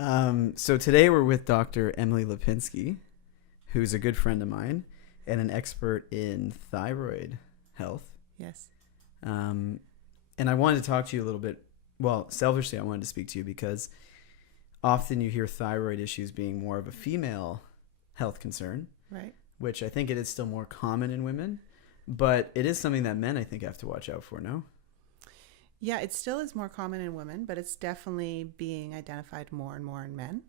So today we're with Dr. Emily Lipinski, who's a good friend of mine and an expert in thyroid health. Yes. And I wanted to talk to you a little bit. Well, selfishly, I wanted to speak to you because often you hear thyroid issues being more of a female health concern, Right. which I think it is still more common in women, but it is something that men, I think, have to watch out for, no? Yeah, it still is more common in women, but it's definitely being identified more and more in men.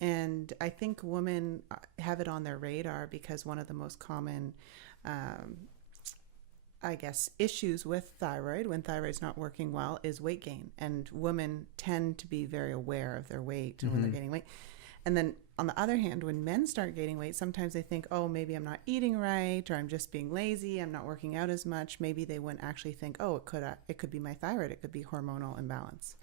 And I think women have it on their radar because one of the most common, issues with thyroid, when thyroid's not working well, is weight gain. And women tend to be very aware of their weight when they're gaining weight. And then on the other hand, when men start gaining weight, sometimes they think, oh, maybe I'm not eating right, or I'm just being lazy, I'm not working out as much. Maybe they wouldn't actually think, oh, it could be my thyroid, it could be hormonal imbalance.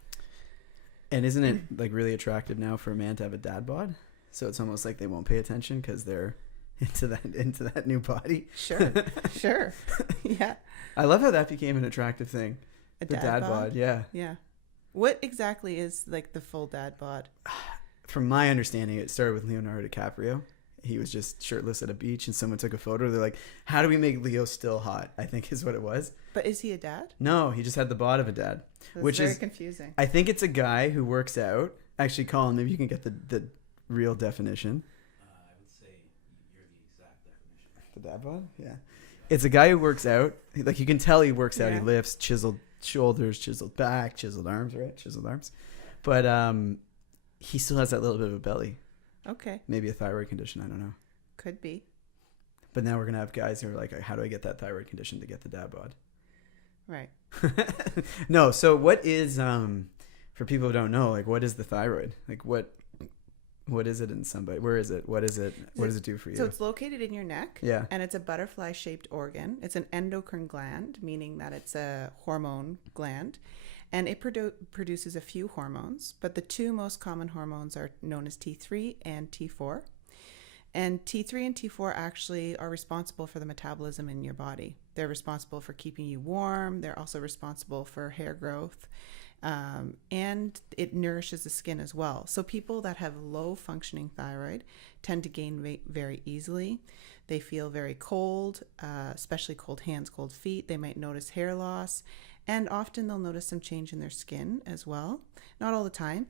And isn't it like really attractive now for a man to have a dad bod? So it's almost like they won't pay attention because they're into that new body. Sure. Yeah. I love how that became an attractive thing. A the dad bod, yeah. Yeah. What exactly is like the full dad bod? From my understanding, it started with Leonardo DiCaprio. He was just shirtless at a beach and someone took a photo. They're like, how do we make Leo still hot? I think is what it was. But is he a dad? No, he just had the bod of a dad. That's which very is confusing. I think it's a guy who works out. Actually, Colin, maybe you can get the real definition. I would say you're the exact definition. The dad bod? Yeah. It's a guy who works out. Like you can tell he works out. Yeah. He lifts, chiseled shoulders, chiseled back, chiseled arms, right? Chiseled arms. But he still has that little bit of a belly. Okay. Maybe a thyroid condition. I don't know. Could be. But now we're going to have guys who are like, how do I get that thyroid condition to get the dad bod? Right. No. So what is, for people who don't know, like what is the thyroid? Like what is it in somebody? Where is it? What is it? What does it do for you? So it's located in your neck. Yeah. And it's a butterfly-shaped organ. It's an endocrine gland, meaning that it's a hormone gland. And it produces a few hormones, but the two most common hormones are known as T3 and T4. And T3 and T4 actually are responsible for the metabolism in your body. They're responsible for keeping you warm. They're also responsible for hair growth. And it nourishes the skin as well. So people that have low functioning thyroid tend to gain weight very easily. They feel very cold, especially cold hands, cold feet. They might notice hair loss. And often they'll notice some change in their skin as well. Not all the time.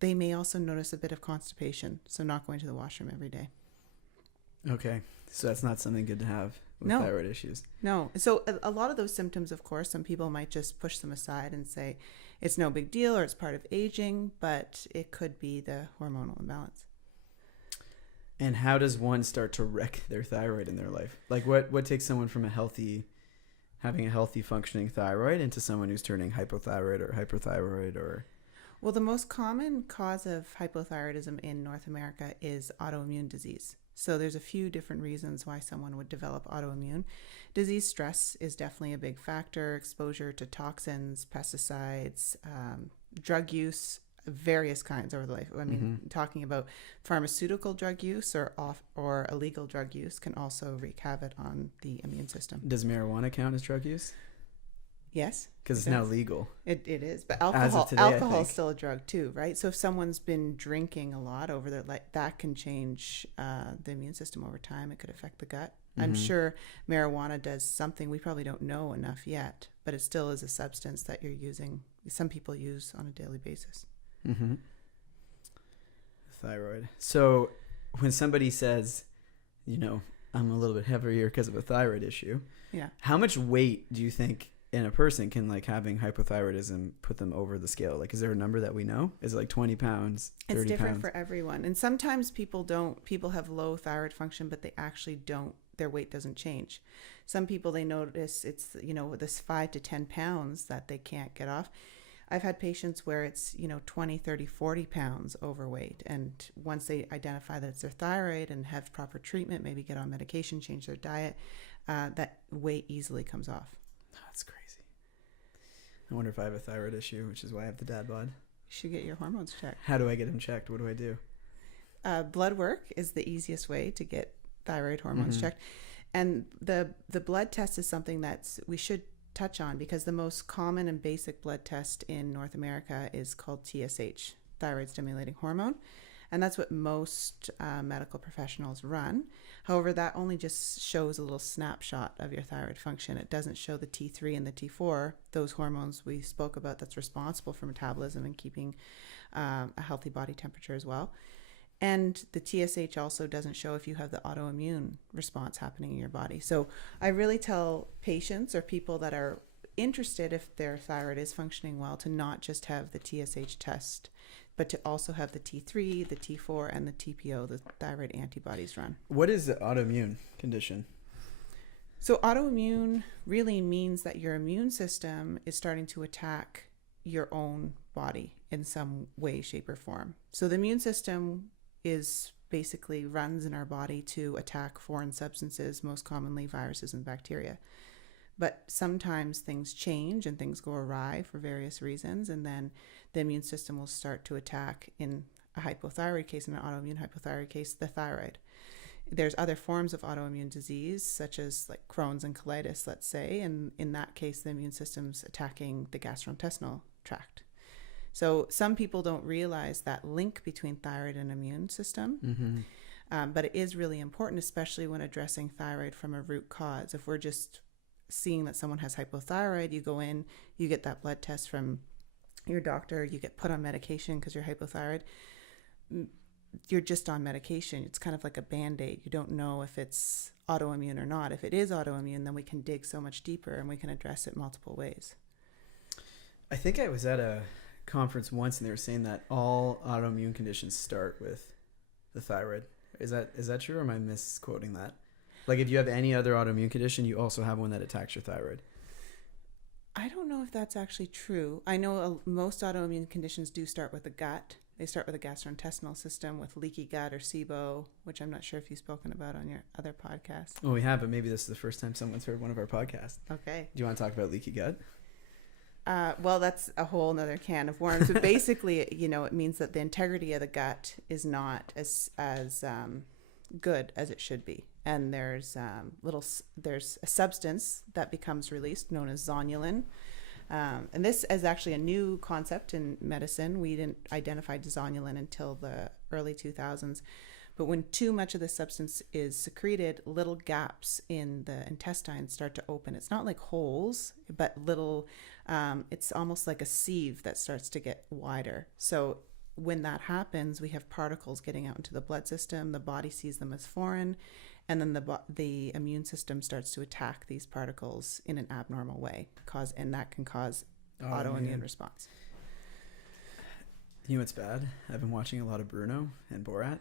They may also notice a bit of constipation, so not going to the washroom every day. Okay. So that's not something good to have with No. thyroid issues. No. So a lot of those symptoms, of course, some people might just push them aside and say it's no big deal or it's part of aging, but it could be the hormonal imbalance. And how does one start to wreck their thyroid in their life? Like what takes someone from having a healthy functioning thyroid into someone who's turning hypothyroid or hyperthyroid or... Well, the most common cause of hypothyroidism in North America is autoimmune disease. So there's a few different reasons why someone would develop autoimmune. Disease stress is definitely a big factor. Exposure to toxins, pesticides, drug use, various kinds over the life. I mean, talking about pharmaceutical drug use or illegal drug use can also wreak havoc on the immune system. Does marijuana count as drug use? Yes. Because it's now legal. It is. But As of today, alcohol I is think. still a drug too, right? So if someone's been drinking a lot over their life, that can change the immune system over time. It could affect the gut. I'm sure marijuana does something we probably don't know enough yet, but it still is a substance that you're using. Some people use on a daily basis. Mm-hmm. Thyroid. So when somebody says, I'm a little bit heavier because of a thyroid issue, Yeah. how much weight do you think in a person can like having hypothyroidism put them over the scale? Like, is there a number that we know? Is it like 20 pounds, 30 It's different pounds? for everyone. And sometimes people have low thyroid function, but they actually don't, their weight doesn't change. Some people, they notice it's, this 5 to 10 pounds that they can't get off. I've had patients where it's, 20, 30, 40 pounds overweight. And once they identify that it's their thyroid and have proper treatment, maybe get on medication, change their diet, that weight easily comes off. That's crazy. I wonder if I have a thyroid issue, which is why I have the dad bod. You should get your hormones checked. How do I get them checked? What do I do? Blood work is the easiest way to get thyroid hormones checked. And the blood test is something that we should touch on because the most common and basic blood test in North America is called TSH, thyroid stimulating hormone. And that's what most medical professionals run. However, that only just shows a little snapshot of your thyroid function. It doesn't show the T3 and the T4, those hormones we spoke about that's responsible for metabolism and keeping a healthy body temperature as well. And the TSH also doesn't show if you have the autoimmune response happening in your body. So I really tell patients or people that are interested, if their thyroid is functioning well, to not just have the TSH test, but to also have the T3, the T4, and the TPO, the thyroid antibodies run. What is the autoimmune condition? So autoimmune really means that your immune system is starting to attack your own body in some way, shape, or form. So the immune system is basically runs in our body to attack foreign substances, most commonly viruses and bacteria. But sometimes things change and things go awry for various reasons, and then the immune system will start to attack, in a hypothyroid case, in an autoimmune hypothyroid case, the thyroid. There's other forms of autoimmune disease, such as like Crohn's and colitis, let's say, and in that case, the immune system's attacking the gastrointestinal tract. So some people don't realize that link between thyroid and immune system, but it is really important, especially when addressing thyroid from a root cause. If we're just seeing that someone has hypothyroid, you go in, you get that blood test from your doctor, you get put on medication because you're hypothyroid. You're just on medication. It's kind of like a Band-Aid. You don't know if it's autoimmune or not. If it is autoimmune, then we can dig so much deeper and we can address it multiple ways. I think I was at a conference once and they were saying that all autoimmune conditions start with the thyroid. Is that true, or am I misquoting that? Like if you have any other autoimmune condition, you also have one that attacks your thyroid. I don't know if that's actually true. I know most autoimmune conditions do start with the gut. They start with the gastrointestinal system, with leaky gut or SIBO, which I'm not sure if you've spoken about on your other podcast. Well, we have, but maybe this is the first time someone's heard one of our podcasts. Okay. Do you want to talk about leaky gut? Well, that's a whole nother can of worms. But basically, it means that the integrity of the gut is not as good as it should be. And there's a substance that becomes released known as zonulin. And this is actually a new concept in medicine. We didn't identify zonulin until the early 2000s. But when too much of the substance is secreted, little gaps in the intestines start to open. It's not like holes, but little, it's almost like a sieve that starts to get wider. So when that happens, we have particles getting out into the blood system. The body sees them as foreign. And then the immune system starts to attack these particles in an abnormal way, and that can cause autoimmune response. You know what's bad? I've been watching a lot of Bruno and Borat,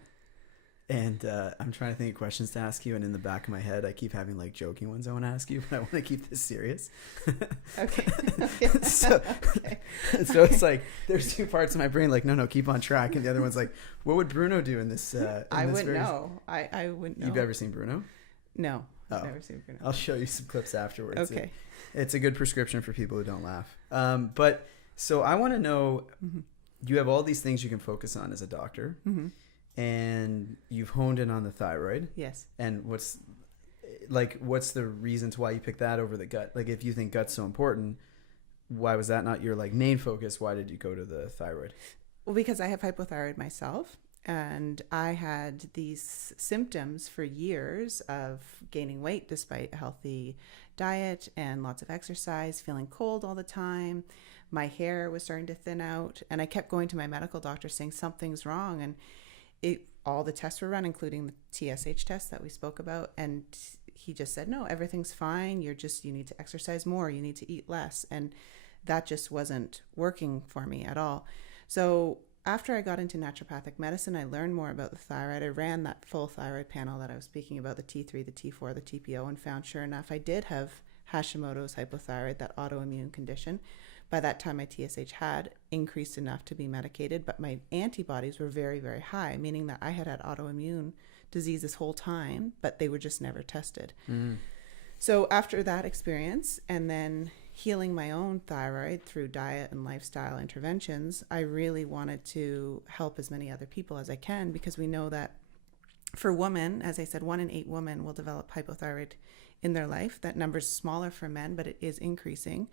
and I'm trying to think of questions to ask you, and in the back of my head, I keep having like joking ones I want to ask you, but I want to keep this serious. Okay. So it's like there's two parts of my brain like, no, keep on track, and the other one's like, what would Bruno do in this? I wouldn't know. I wouldn't know. You've ever seen Bruno? No, I've never seen Bruno. I'll show you some clips afterwards. Okay. It's a good prescription for people who don't laugh. But so I want to know, you have all these things you can focus on as a doctor, and you've honed in on the thyroid. Yes. And what's the reasons why you picked that over the gut? Like if you think gut's so important, why was that not your like main focus? Why did you go to the thyroid? Well, because I have hypothyroid myself, and I had these symptoms for years of gaining weight despite a healthy diet and lots of exercise, feeling cold all the time. My hair was starting to thin out, and I kept going to my medical doctor saying something's wrong, and all the tests were run, including the TSH test that we spoke about, and he just said, no, everything's fine. You need to exercise more. You need to eat less. And that just wasn't working for me at all. So after I got into naturopathic medicine, I learned more about the thyroid. I ran that full thyroid panel that I was speaking about, the T3, the T4, the TPO, and found sure enough, I did have Hashimoto's hypothyroid, that autoimmune condition. By that time, my TSH had increased enough to be medicated, but my antibodies were very, very high, meaning that I had autoimmune disease this whole time, but they were just never tested. So after that experience, and then healing my own thyroid through diet and lifestyle interventions, I really wanted to help as many other people as I can, because we know that for women, as I said, 1 in 8 women will develop hypothyroid in their life. That number's smaller for men, but it is increasing.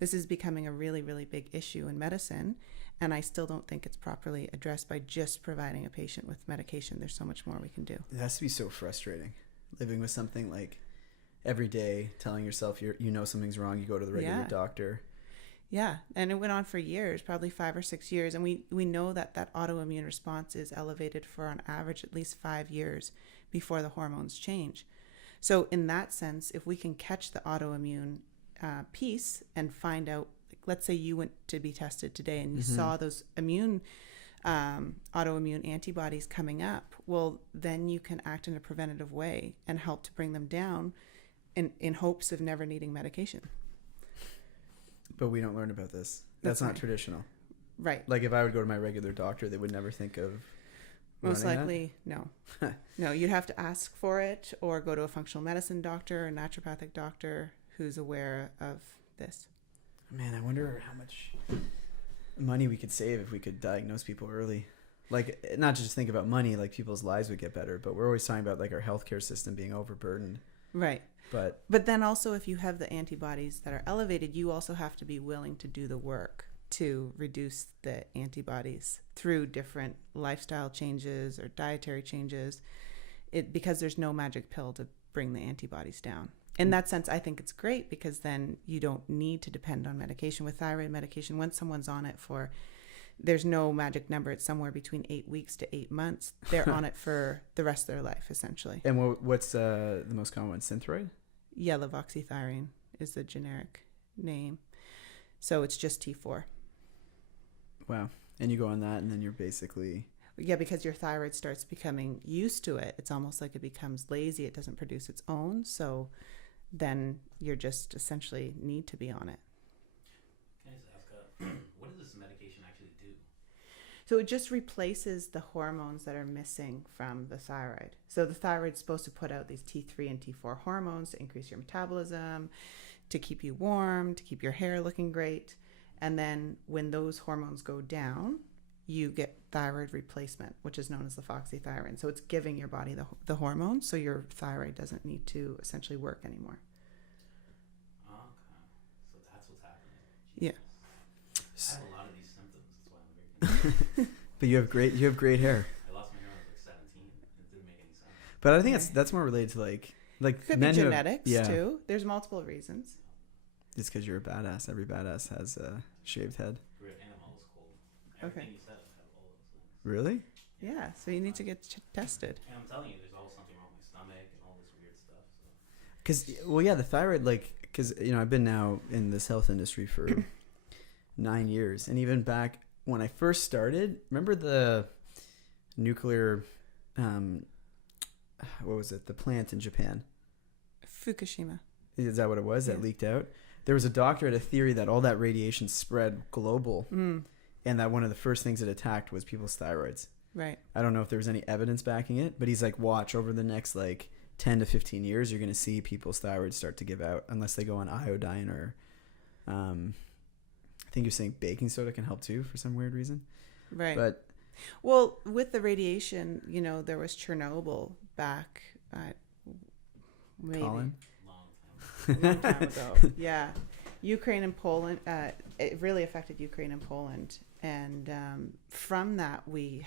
This is becoming a really, really big issue in medicine. And I still don't think it's properly addressed by just providing a patient with medication. There's so much more we can do. It has to be so frustrating living with something like every day telling yourself you know something's wrong, you go to the regular doctor. Yeah, and it went on for years, probably 5 or 6 years, and we know that autoimmune response is elevated for on average at least 5 years before the hormones change. So in that sense, if we can catch the autoimmune piece and find out, like, let's say you went to be tested today and you saw those autoimmune antibodies coming up, well, then you can act in a preventative way and help to bring them down in hopes of never needing medication. But we don't learn about this. That's not traditional. Right. Like if I would go to my regular doctor, they would never think of most likely no. No, you'd have to ask for it or go to a functional medicine doctor or naturopathic doctor who's aware of this. Man, I wonder how much money we could save if we could diagnose people early. Like, not just think about money, like people's lives would get better, but we're always talking about like our healthcare system being overburdened. Right. But then also if you have the antibodies that are elevated, you also have to be willing to do the work to reduce the antibodies through different lifestyle changes or dietary changes, because there's no magic pill to bring the antibodies down. In that sense, I think it's great because then you don't need to depend on medication. With thyroid medication, once someone's on it for, there's no magic number. It's somewhere between 8 weeks to 8 months. They're on it for the rest of their life, essentially. And what's the most common one? Synthroid? Yeah, levoxythyrene is the generic name. So it's just T4. Wow. And you go on that and then you're basically... Yeah, because your thyroid starts becoming used to it. It's almost like it becomes lazy. It doesn't produce its own. So then you're just essentially need to be on it. Can I just ask, what does this medication actually do? So it just replaces the hormones that are missing from the thyroid. So the thyroid's supposed to put out these T3 and T4 hormones to increase your metabolism, to keep you warm, to keep your hair looking great. And then when those hormones go down, you get thyroid replacement, which is known as levoxythyrene. So it's giving your body the hormones so your thyroid doesn't need to essentially work anymore. Okay. So that's what's happening. Yeah. I have a lot of these symptoms. That's why I'm very confused. But you have great hair. I lost my hair when I was like 17. It didn't make any sense. But I think that's more related to like Could be genetics too. There's multiple reasons. It's because you're a badass. Every badass has a shaved head. Great animal was cool. Everything you said, I have all those things. Really? Yeah, so you need to get tested. And I'm telling you, there's always something wrong with my stomach and all this weird stuff. So. Because, well, yeah, the thyroid, because, I've been now in this health industry for 9 years. And even back when I first started, remember the nuclear, what was it? The plant in Japan. Fukushima. Is that what it was that leaked out? There was a doctor had a theory that all that radiation spread global. And that one of the first things it attacked was people's thyroids. Right. I don't know if there was any evidence backing it, but he's like, watch over the next 10 to 15 years, you're going to see people's thyroids start to give out unless they go on iodine or, I think you're saying baking soda can help too for some weird reason. Right. But well, with the radiation, there was Chernobyl back, maybe Colin? long time ago. Yeah. Ukraine and Poland, it really affected Ukraine and Poland. And from that, we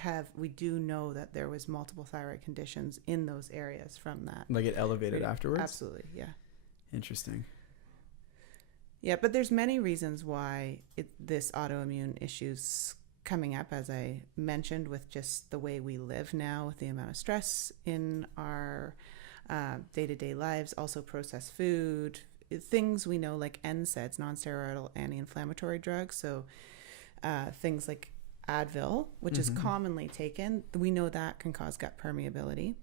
do know that there was multiple thyroid conditions in those areas from that. Like it elevated afterwards? Absolutely, yeah. Interesting. Yeah, but there's many reasons why this autoimmune issue's coming up, as I mentioned, with just the way we live now, with the amount of stress in our day-to-day lives, also processed food, things we know like NSAIDs, non-steroidal anti-inflammatory drugs. So things like Advil, which is commonly taken, we know that can cause gut permeability.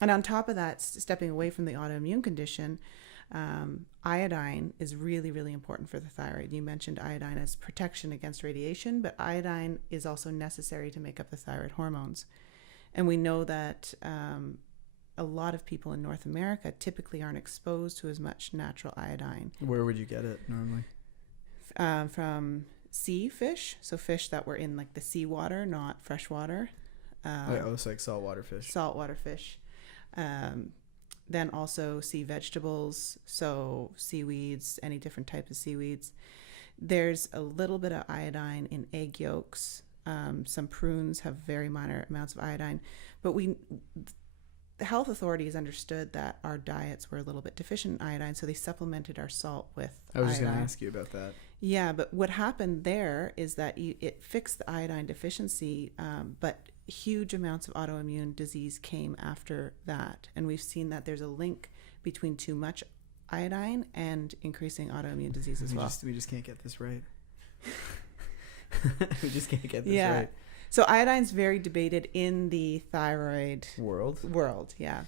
And on top of that, stepping away from the autoimmune condition, iodine is really, really important for the thyroid. You mentioned iodine as protection against radiation, but iodine is also necessary to make up the thyroid hormones. And we know that a lot of people in North America typically aren't exposed to as much natural iodine. Where would you get it normally? From sea fish, so fish that were in the seawater, not freshwater. It's like saltwater fish. Saltwater fish. Then also sea vegetables, so seaweeds, any different type of seaweeds. There's a little bit of iodine in egg yolks. Some prunes have very minor amounts of iodine, but the health authorities understood that our diets were a little bit deficient in iodine, so they supplemented our salt with I was just iodine. going to ask you about that. Yeah, but what happened there is that it fixed the iodine deficiency, but huge amounts of autoimmune disease came after that. And we've seen that there's a link between too much iodine and increasing autoimmune disease as well. We just can't get this right. We just can't get this right. So iodine's very debated in the thyroid World. Yeah.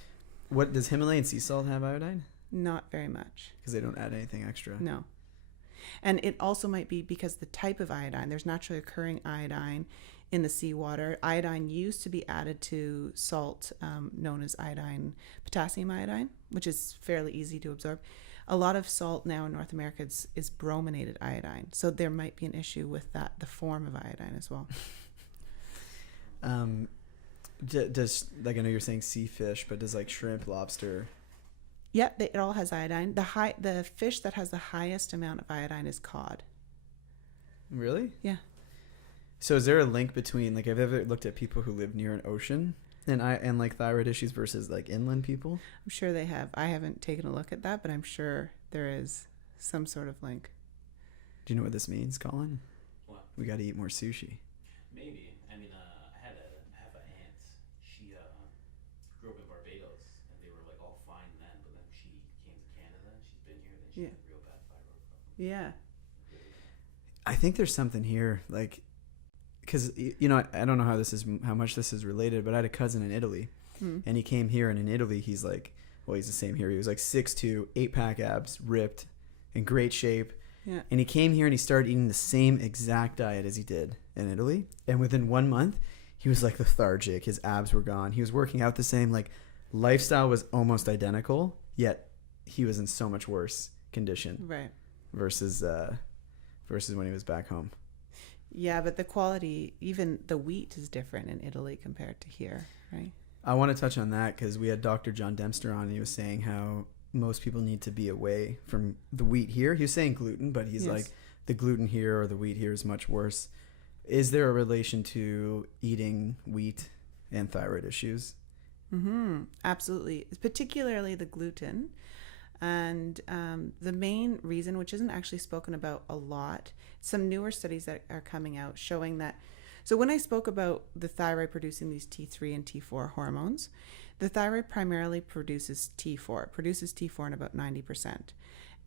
What does Himalayan sea salt have iodine? Not very much. Because they don't add anything extra. No. And it also might be because the type of iodine, there's naturally occurring iodine in the seawater. Iodine used to be added to salt known as potassium iodine, which is fairly easy to absorb. A lot of salt now in North America is brominated iodine. So there might be an issue with that, the form of iodine as well. Does, like, I know you're saying sea fish, but does like shrimp, lobster? Yeah, it all has iodine. The fish that has the highest amount of iodine is cod. Really? Yeah. So is there a link between, like, have you ever looked at people who live near an ocean and like thyroid issues versus like inland people? I'm sure they have. I haven't taken a look at that, but I'm sure there is some sort of link. Do you know what this means, Colin? What? We got to eat more sushi. Maybe. I mean, I have an aunt. She grew up in Barbados, and they were like all fine then. But then she came to Canada. She's been here. Then she had real bad thyroid problems. Yeah. I think there's something here, like, because, you know, I don't know how much this is related, but I had a cousin in Italy, and he came here, and in Italy, he's like, well, he's the same here. He was like 6'2", 8-pack abs, ripped, in great shape. Yeah. And he came here and he started eating the same exact diet as he did in Italy. And within 1 month, he was like lethargic. His abs were gone. He was working out the same. Like, lifestyle was almost identical, yet he was in so much worse condition. Right. Versus when he was back home. Yeah, but the quality, even the wheat is different in Italy compared to here, right? I want to touch on that because we had Dr. John Dempster on, and he was saying how most people need to be away from the wheat here. He was saying gluten, but he's like, the gluten here or the wheat here is much worse. Is there a relation to eating wheat and thyroid issues? Mm-hmm. Absolutely. Particularly the gluten. And the main reason, which isn't actually spoken about a lot, some newer studies that are coming out showing that, so when I spoke about the thyroid producing these T3 and T4 hormones, the thyroid primarily produces T4. It produces T4 in about 90%.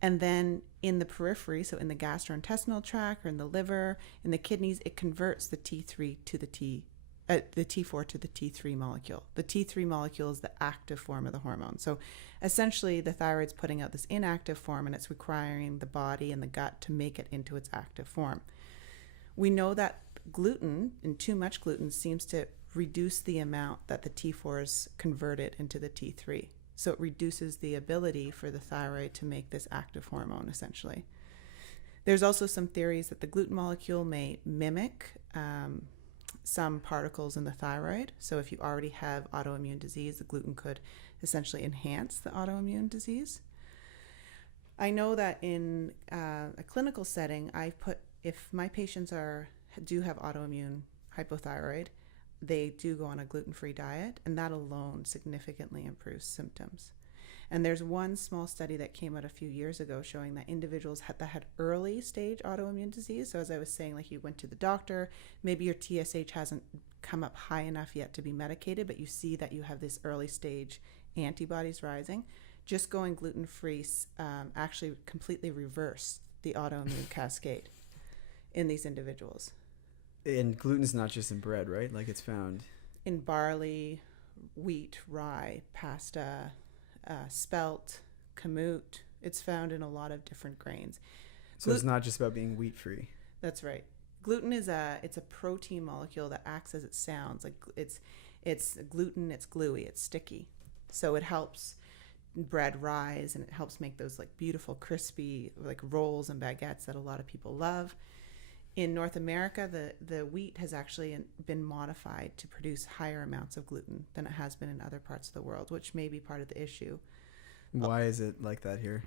And then in the periphery, so in the gastrointestinal tract or in the liver, in the kidneys, it converts the T3 to the T4 to the T3 molecule. The T3 molecule is the active form of the hormone. So essentially the thyroid's putting out this inactive form, and it's requiring the body and the gut to make it into its active form. We know that gluten, and too much gluten, seems to reduce the amount that the T4 is converted into the T3. So it reduces the ability for the thyroid to make this active hormone, essentially. There's also some theories that the gluten molecule may mimic some particles in the thyroid. So if you already have autoimmune disease, the gluten could essentially enhance the autoimmune disease. I know that in a clinical setting, if my patients do have autoimmune hypothyroid, they do go on a gluten-free diet, and that alone significantly improves symptoms. And there's one small study that came out a few years ago showing that individuals that had early stage autoimmune disease, so as I was saying, like you went to the doctor, maybe your TSH hasn't come up high enough yet to be medicated, but you see that you have this early stage antibodies rising, just going gluten-free actually completely reversed the autoimmune cascade in these individuals. And gluten's not just in bread, right? Like, it's found in barley, wheat, rye, pasta, spelt, kamut. It's found in a lot of different grains. So it's not just about being wheat free. That's right. Gluten it's a protein molecule that acts as it sounds. Like it's gluten, it's gluey, it's sticky. So it helps bread rise, and it helps make those like beautiful crispy like rolls and baguettes that a lot of people love. In North America, the wheat has actually been modified to produce higher amounts of gluten than it has been in other parts of the world, which may be part of the issue. Why is it like that here?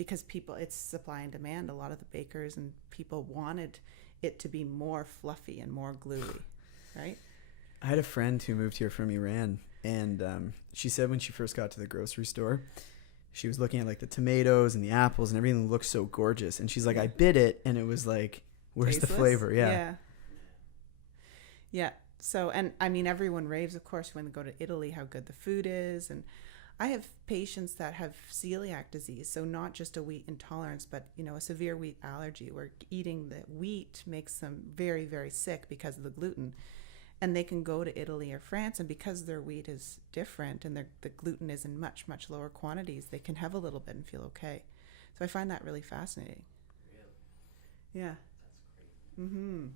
because people, it's supply and demand. A lot of the bakers and people wanted it to be more fluffy and more gluey, right? I had a friend who moved here from Iran, and she said when she first got to the grocery store, she was looking at like the tomatoes and the apples and everything looked so gorgeous. And she's like, I bit it and it was like, where's Tasteless? the flavor? Yeah. Yeah. So, and I mean, everyone raves, of course, when they go to Italy, how good the food is. And I have patients that have celiac disease. So not just a wheat intolerance, but, you know, a severe wheat allergy where eating the wheat makes them very, very sick because of the gluten. And they can go to Italy or France, and because their wheat is different and the gluten is in much, much lower quantities, they can have a little bit and feel okay. So I find that really fascinating. Really? Yeah. That's crazy. Mm-hmm.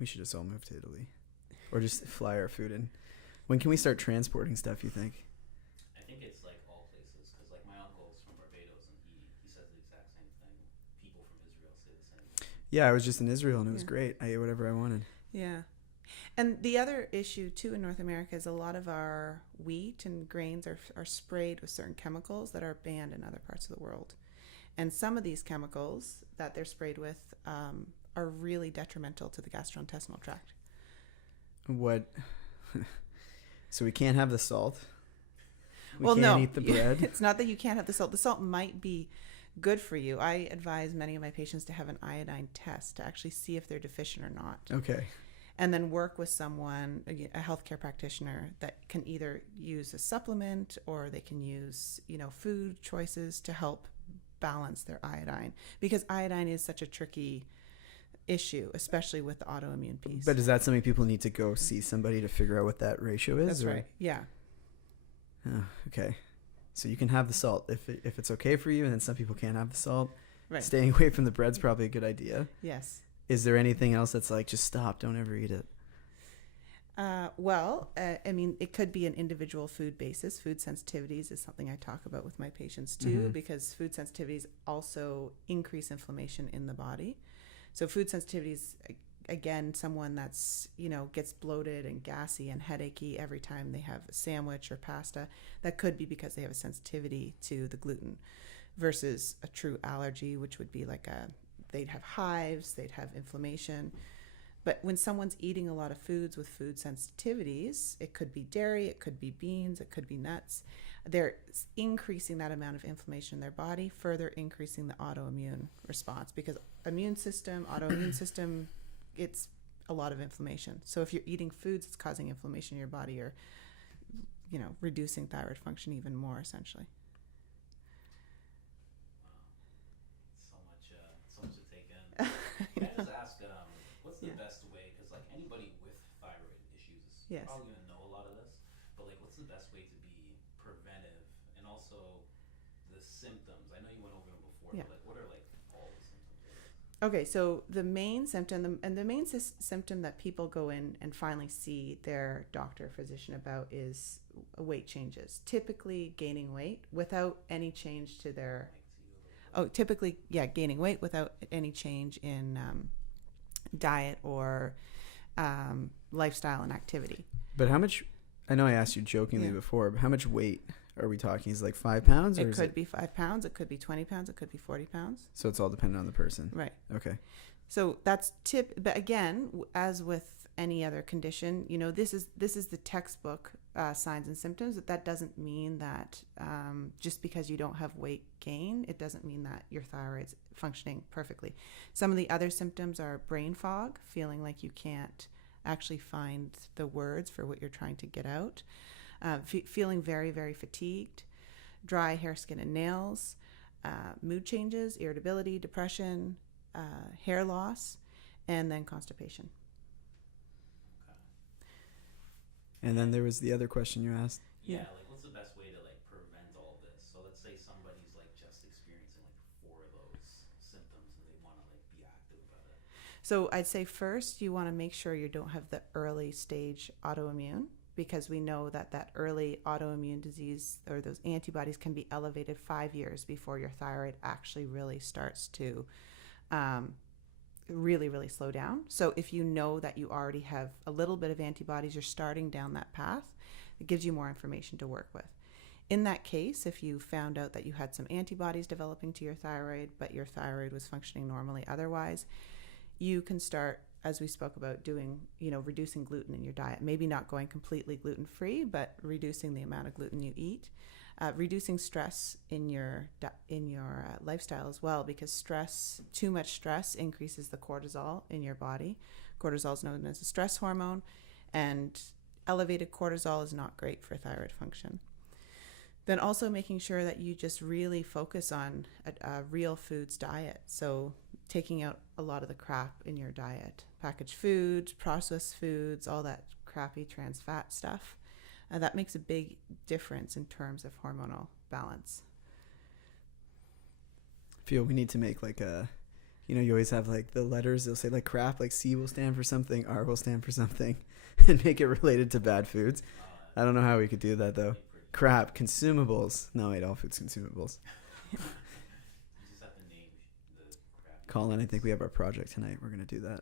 We should just all move to Italy or just fly our food in. When can we start transporting stuff, you think? I think it's like all places, because like my uncle's from Barbados, and he says the exact same thing. People from Israel say the same thing. Yeah, I was just in Israel and it was great. I ate whatever I wanted. Yeah. And the other issue too in North America is a lot of our wheat and grains are sprayed with certain chemicals that are banned in other parts of the world. And some of these chemicals that they're sprayed with are really detrimental to the gastrointestinal tract. What? So we can't have the salt? We Well, can't no, eat the bread? It's not that you can't have the salt. The salt might be good for you. I advise many of my patients to have an iodine test to actually see if they're deficient or not. Okay. And then work with someone, a healthcare practitioner, that can either use a supplement or they can use, you know, food choices to help balance their iodine, because iodine is such a tricky issue, especially with the autoimmune piece. But is that something people need to go see somebody to figure out what that ratio is? That's or? right. Yeah. Oh, okay. So you can have the salt if it's okay for you, and then some people can't have the salt. Right. Staying away from the bread's probably a good idea. Yes. Is there anything else that's like, just stop, don't ever eat it? I mean, it could be an individual food basis. Food sensitivities is something I talk about with my patients too, because food sensitivities also increase inflammation in the body. So food sensitivities, again, someone that's, you know, gets bloated and gassy and headachy every time they have a sandwich or pasta, that could be because they have a sensitivity to the gluten, versus a true allergy, which would be like they'd have hives, they'd have inflammation. But when someone's eating a lot of foods with food sensitivities, it could be dairy, it could be beans, it could be nuts, they're increasing that amount of inflammation in their body, further increasing the autoimmune response, because autoimmune system, it's a lot of inflammation. So if you're eating foods that's causing inflammation in your body, you're, you know, reducing thyroid function even more, essentially. So much to take in. Can I just ask, what's the best way? Because like anybody with thyroid issues is probably going to know a lot of this, but like what's the best way to be preventive, and also the symptoms? I know you went over them before, but like what are like all the symptoms? Okay, so the main symptom, symptom that people go in and finally see their doctor or physician about is weight changes. Typically gaining weight without any change to their... gaining weight without any change in diet or lifestyle and activity. But how much, I know I asked you jokingly before, but how much weight are we talking? Is it like 5 pounds? Or It could be 5 pounds, it could be 20 pounds, it could be 40 pounds. So it's all dependent on the person. Right. Okay. So that's but again, as with any other condition, you know, this is the textbook signs and symptoms. That doesn't mean that just because you don't have weight gain, it doesn't mean that your thyroid's functioning perfectly. Some of the other symptoms are brain fog, feeling like you can't actually find the words for what you're trying to get out, feeling very, very fatigued, dry hair, skin, and nails, mood changes, irritability, depression, hair loss, and then constipation. And then there was the other question you asked. Yeah, like what's the best way to like prevent all this? So let's say somebody's like just experiencing like 4 of those symptoms and they want to like be active about it. So I'd say first you want to make sure you don't have the early stage autoimmune, because we know that early autoimmune disease or those antibodies can be elevated 5 years before your thyroid actually really starts to really, really slow down. So if you know that you already have a little bit of antibodies, you're starting down that path, it gives you more information to work with. In that case, if you found out that you had some antibodies developing to your thyroid, but your thyroid was functioning normally otherwise, you can start, as we spoke about, doing, reducing gluten in your diet. Maybe not going completely gluten-free, but reducing the amount of gluten you eat. Reducing stress in your lifestyle as well, because too much stress increases the cortisol in your body. Cortisol is known as a stress hormone, and elevated cortisol is not great for thyroid function. Then also making sure that you just really focus on a real foods diet. So taking out a lot of the crap in your diet, packaged foods, processed foods, all that crappy trans fat stuff. That makes a big difference in terms of hormonal balance. I feel we need to make like you always have like the letters, they'll say like crap, like C will stand for something, R will stand for something, and make it related to bad foods. I don't know how we could do that though. Crap, consumables. No, wait, all foods consumables. You just have to name the crappy Colin, I think we have our project tonight. We're going to do that.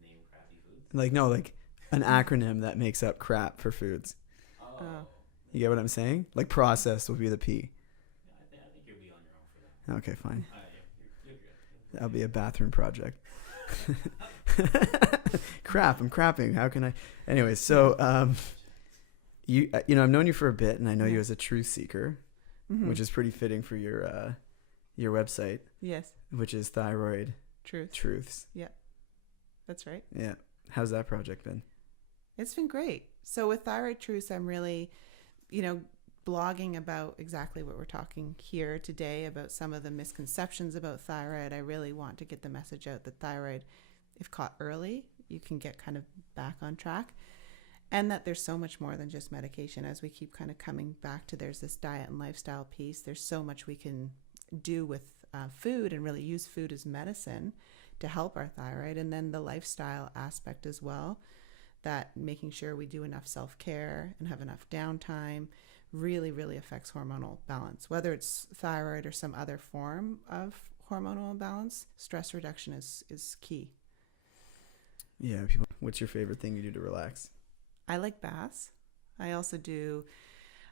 Name crappy foods? Like an acronym that makes up crap for foods. Oh. You get what I'm saying? Like processed will be the P. Yeah, I think you'll be on your own for that. Okay, fine. You're good. That'll be a bathroom project. Crap, I'm crapping. How can I? Anyways, so I've known you for a bit, and I know you as a truth seeker, which is pretty fitting for your website. Yes. Which is Thyroid Truths. Yeah, that's right. Yeah. How's that project been? It's been great. So with Thyroid Truths, I'm really, blogging about exactly what we're talking here today, about some of the misconceptions about thyroid. I really want to get the message out that thyroid, if caught early, you can get kind of back on track. And that there's so much more than just medication. As we keep kind of coming back to, there's this diet and lifestyle piece. There's so much we can do with food, and really use food as medicine to help our thyroid. And then the lifestyle aspect as well, that making sure we do enough self-care and have enough downtime really, really affects hormonal balance. Whether it's thyroid or some other form of hormonal imbalance, stress reduction is key. Yeah. What's your favorite thing you do to relax? I like baths. I also do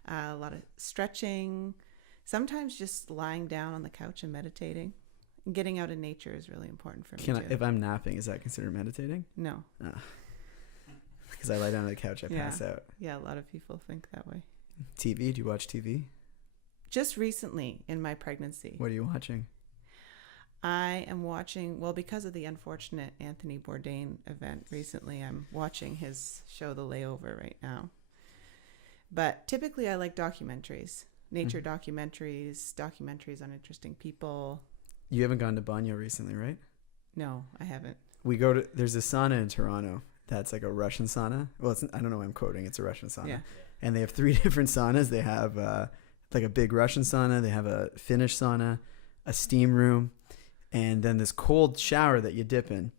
a lot of stretching, sometimes just lying down on the couch and meditating. And getting out in nature is really important for me too. If I'm napping, is that considered meditating? No. Because I lie down on the couch, I pass out. Yeah, a lot of people think that way. TV? Do you watch TV? Just recently in my pregnancy. What are you watching? I am watching, because of the unfortunate Anthony Bourdain event recently, I'm watching his show, The Layover, right now. But typically I like documentaries, nature documentaries on interesting people. You haven't gone to Banyo recently, right? No, I haven't. There's a sauna in Toronto that's like a Russian sauna. Well, I don't know why I'm quoting. It's a Russian sauna. Yeah. And they have 3 different saunas. They have like a big Russian sauna. They have a Finnish sauna, a steam room, and then this cold shower that you dip in,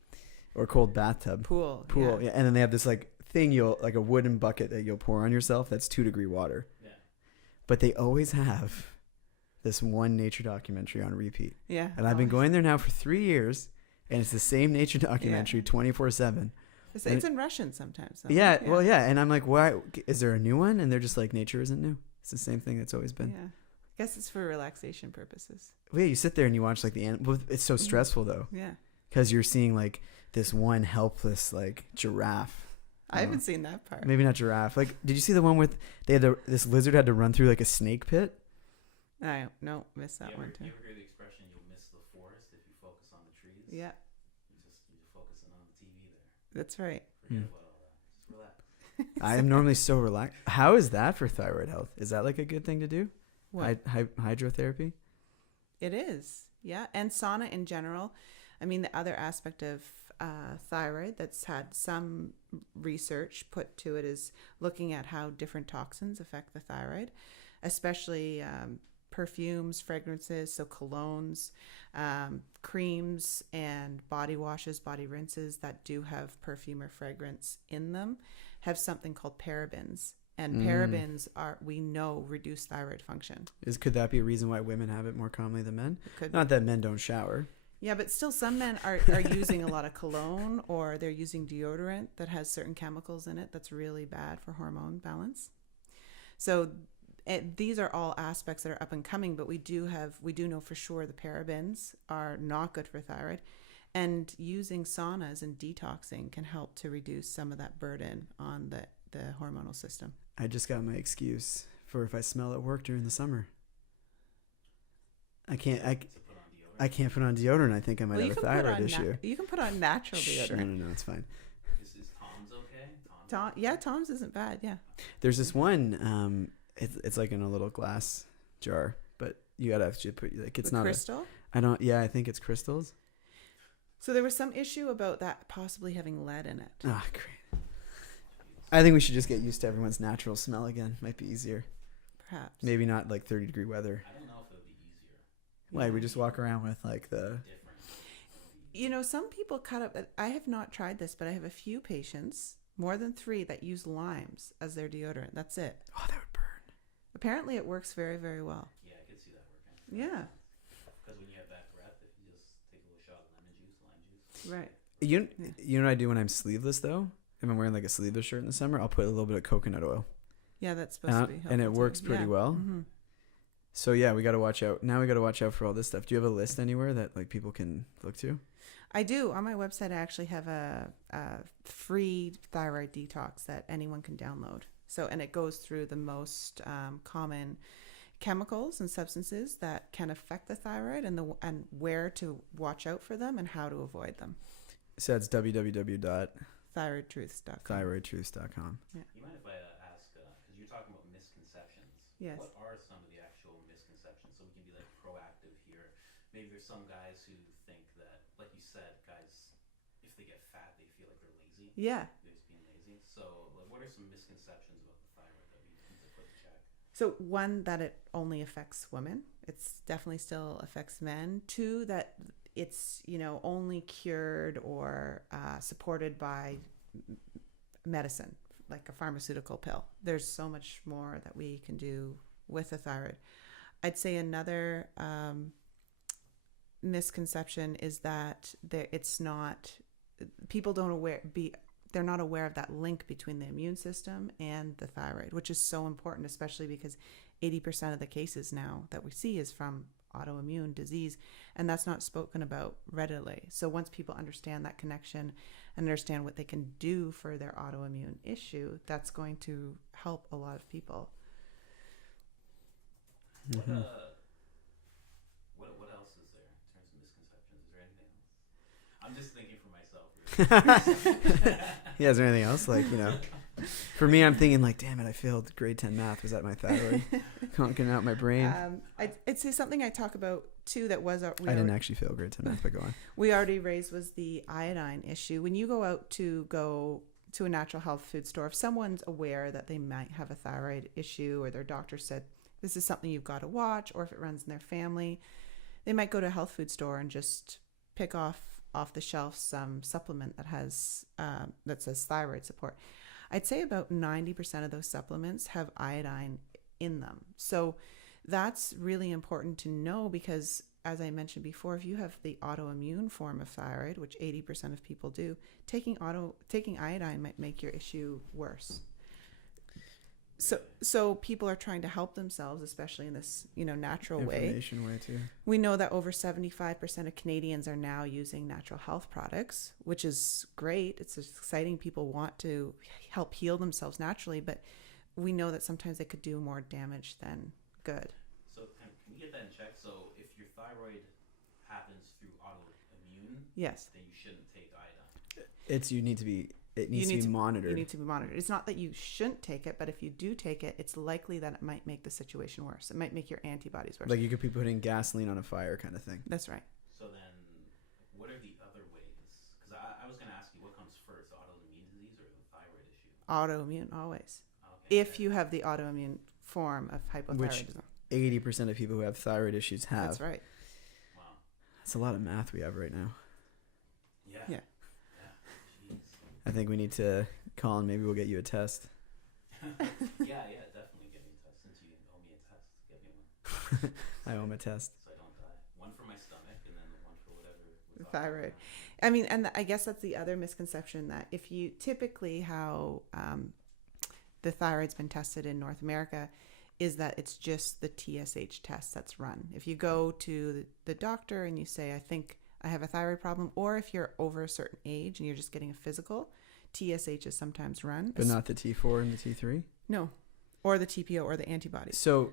or cold bathtub. Pool. Yeah. And then they have this like thing, like a wooden bucket that you'll pour on yourself. That's 2-degree water. Yeah. But they always have this one nature documentary on repeat. Yeah. And I've been going there now for 3 years, and it's the same nature documentary 24/7. It's in Russian sometimes. Though. Yeah. Well, yeah. And I'm like, why? Is there a new one? And they're just like, nature isn't new. It's the same thing that's always been. Yeah. I guess it's for relaxation purposes. Well, yeah, you sit there and you watch like it's so stressful though. Yeah. Because you're seeing like this one helpless like giraffe. I haven't seen that part. Maybe not giraffe. Like, did you see the one with this lizard had to run through like a snake pit? I don't missed that one too. You ever hear the expression, you'll miss the forest if you focus on the trees? Yeah. You're focusing on the TV there. That's right. Forget about all that. Just relax. I am normally so relaxed. How is that for thyroid health? Is that like a good thing to do? What? Hydrotherapy? It is. Yeah. And sauna in general. I mean, the other aspect of thyroid that's had some research put to it is looking at how different toxins affect the thyroid, especially perfumes, fragrances, so colognes, creams, and body washes, body rinses that do have perfume or fragrance in them have something called parabens. And parabens we know reduce thyroid function. Could that be a reason why women have it more commonly than men? Could Not that men don't shower. Yeah, but still some men are using a lot of cologne, or they're using deodorant that has certain chemicals in it that's really bad for hormone balance. So, these are all aspects that are up and coming, but we do know for sure the parabens are not good for thyroid, and using saunas and detoxing can help to reduce some of that burden on the hormonal system. I just got my excuse for if I smell at work during the summer. I can't put on deodorant. I think I might have a thyroid issue. You can put on natural deodorant. No, it's fine. Is Tom's okay? Tom's isn't bad. Yeah. There's this one. It's like in a little glass jar, but you gotta actually put like it's not crystal. I think it's crystals. So there was some issue about that possibly having lead in it. Ah, great. I think we should just get used to everyone's natural smell again. Might be easier. Perhaps. Maybe not like 30-degree weather. I don't know if it would be easier. Why we just walk around with like the. Different. Some people cut up. I have not tried this, but I have a few patients, more than 3, that use limes as their deodorant. That's it. Oh, that would burn. Apparently, it works very, very well. Yeah, I could see that working. Yeah. Because when you have bad breath, if you just take a little shot of lemon juice, lime juice. Right. You know what I do when I'm sleeveless though? If I'm wearing like a sleeveless shirt in the summer, I'll put a little bit of coconut oil. Yeah, that's supposed to be helpful. And it works too. pretty well. Mm-hmm. So yeah, we got to watch out. Now we got to watch out for all this stuff. Do you have a list anywhere that like people can look to? I do. On my website, I actually have a free thyroid detox that anyone can download. So, and it goes through the most common chemicals and substances that can affect the thyroid, and where to watch out for them and how to avoid them. So that's Thyroidtruths.com. Thyroidtruths.com. Yeah. You mind if I ask, because you're talking about misconceptions. Yes. What are some of the actual misconceptions? So we can be like proactive here. Maybe there's some guys who think that, like you said, guys, if they get fat, they feel like they're lazy. Yeah. They're just being lazy. So like, what are some misconceptions about the thyroid that we need to put in check? So one, that it only affects women. It's definitely still affects men. 2, that it's only cured or supported by medicine, like a pharmaceutical pill. There's so much more that we can do with the thyroid. I'd say another misconception is that they're not aware of that link between the immune system and the thyroid, which is so important, especially because 80% of the cases now that we see is from autoimmune disease, and that's not spoken about readily. So once people understand that connection and understand what they can do for their autoimmune issue, that's going to help a lot of people. Mm-hmm. What else is there in terms of misconceptions? Is there anything else? I'm just thinking for myself. Really. Yeah, is there anything else? Like, for me, I'm thinking like, damn it, I failed grade 10 math. Was that my thyroid conking out my brain? I'd say something I talk about too that was I didn't actually fail grade 10 math, but go on. We already raised was the iodine issue. When you go out to a natural health food store, if someone's aware that they might have a thyroid issue, or their doctor said this is something you've got to watch, or if it runs in their family, they might go to a health food store and just pick off the shelf some supplement that has that says thyroid support. I'd say about 90% of those supplements have iodine in them. So that's really important to know, because as I mentioned before, if you have the autoimmune form of thyroid, which 80% of people do, taking iodine might make your issue worse. So people are trying to help themselves, especially in this, natural way. Information way too. We know that over 75% of Canadians are now using natural health products, which is great. It's exciting. People want to help heal themselves naturally, but we know that sometimes they could do more damage than good. So can we get that in check? So if your thyroid happens through autoimmune, yes, then you shouldn't take iodine. It needs to be monitored. You need to be monitored. It's not that you shouldn't take it, but if you do take it, it's likely that it might make the situation worse. It might make your antibodies worse. Like you could be putting gasoline on a fire kind of thing. That's right. So then what are the other ways? Because I was going to ask you, what comes first, autoimmune disease or the thyroid issue? Autoimmune, always. Okay. If you have the autoimmune form of hypothyroidism. 80% of people who have thyroid issues have. That's right. Wow. That's a lot of math we have right now. Yeah. Yeah. Jeez. I think we need to call and maybe we'll get you a test. Yeah, definitely get me a test. Since you owe me a test, get me one. I owe him a test. So I don't die. One for my stomach and then one for whatever. Thyroid. I mean, and I guess that's the other misconception, that if you typically how the thyroid's been tested in North America is that it's just the TSH test that's run. If you go to the doctor and you say, I think I have a thyroid problem, or if you're over a certain age and you're just getting a physical, TSH is sometimes run. But not the T4 and the T3? No. Or the TPO or the antibodies. So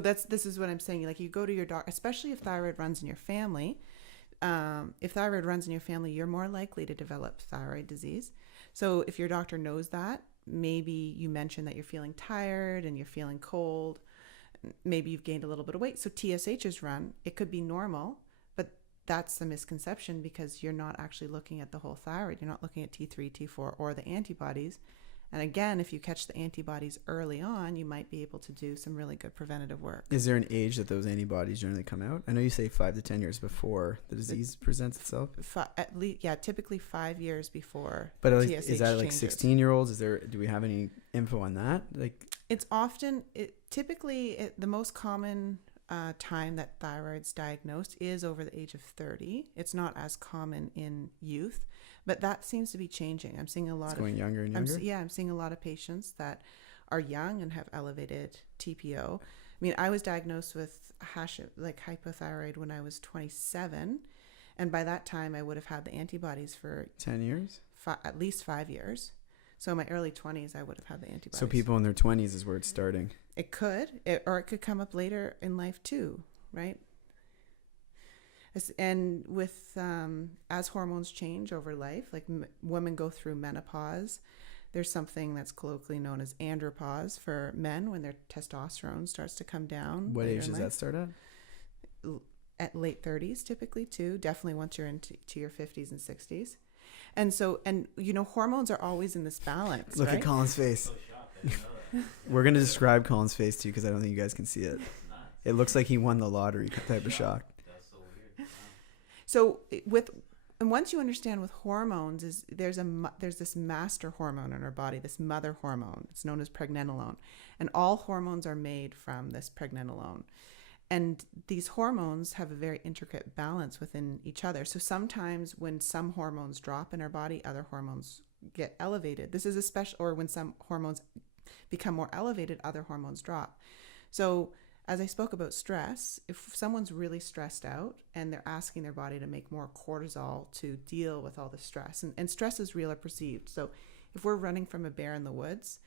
this is what I'm saying. Like, you go to your doctor, especially if thyroid runs in your family. If thyroid runs in your family, you're more likely to develop thyroid disease. So if your doctor knows that, maybe you mention that you're feeling tired and you're feeling cold. Maybe you've gained a little bit of weight. So TSH is run. It could be normal, but that's the misconception, because you're not actually looking at the whole thyroid. You're not looking at T3, T4, or the antibodies. And again, if you catch the antibodies early on, you might be able to do some really good preventative work. Is there an age that those antibodies generally come out? I know you say 5 to 10 years before the disease presents itself. At least, typically 5 years before. But TSH is that like changes. 16-year-olds? Do we have any info on that? It's typically the most common time that thyroid's diagnosed is over the age of 30. It's not as common in youth, but that seems to be changing. I'm seeing a lot going younger and younger. I'm seeing a lot of patients that are young and have elevated TPO. I mean, I was diagnosed with hypothyroid when I was 27, and by that time I would have had the antibodies for 10 years, at least 5 years. So in my early 20s, I would have had the antibodies. So people in their 20s is where it's starting. It could, or it could come up later in life too, right? And with as hormones change over life, like women go through menopause, there's something that's colloquially known as andropause for men when their testosterone starts to come down. What age does that start at? At late 30s, typically too. Definitely once you're into your 50s and 60s. And hormones are always in this balance. Look right? at Colin's face. So shocked. I didn't know that. We're going to describe Colin's face too, because I don't think you guys can see it. It looks like he won the lottery type of shock. That's so weird. Wow. So once you understand with hormones, there's this master hormone in our body, this mother hormone. It's known as pregnenolone, and all hormones are made from this pregnenolone. And these hormones have a very intricate balance within each other. So sometimes when some hormones drop in our body, other hormones get elevated. This is or when some hormones become more elevated, other hormones drop. So as I spoke about stress, if someone's really stressed out and they're asking their body to make more cortisol to deal with all the stress, and stress is real or perceived. So if we're running from a bear in the woods,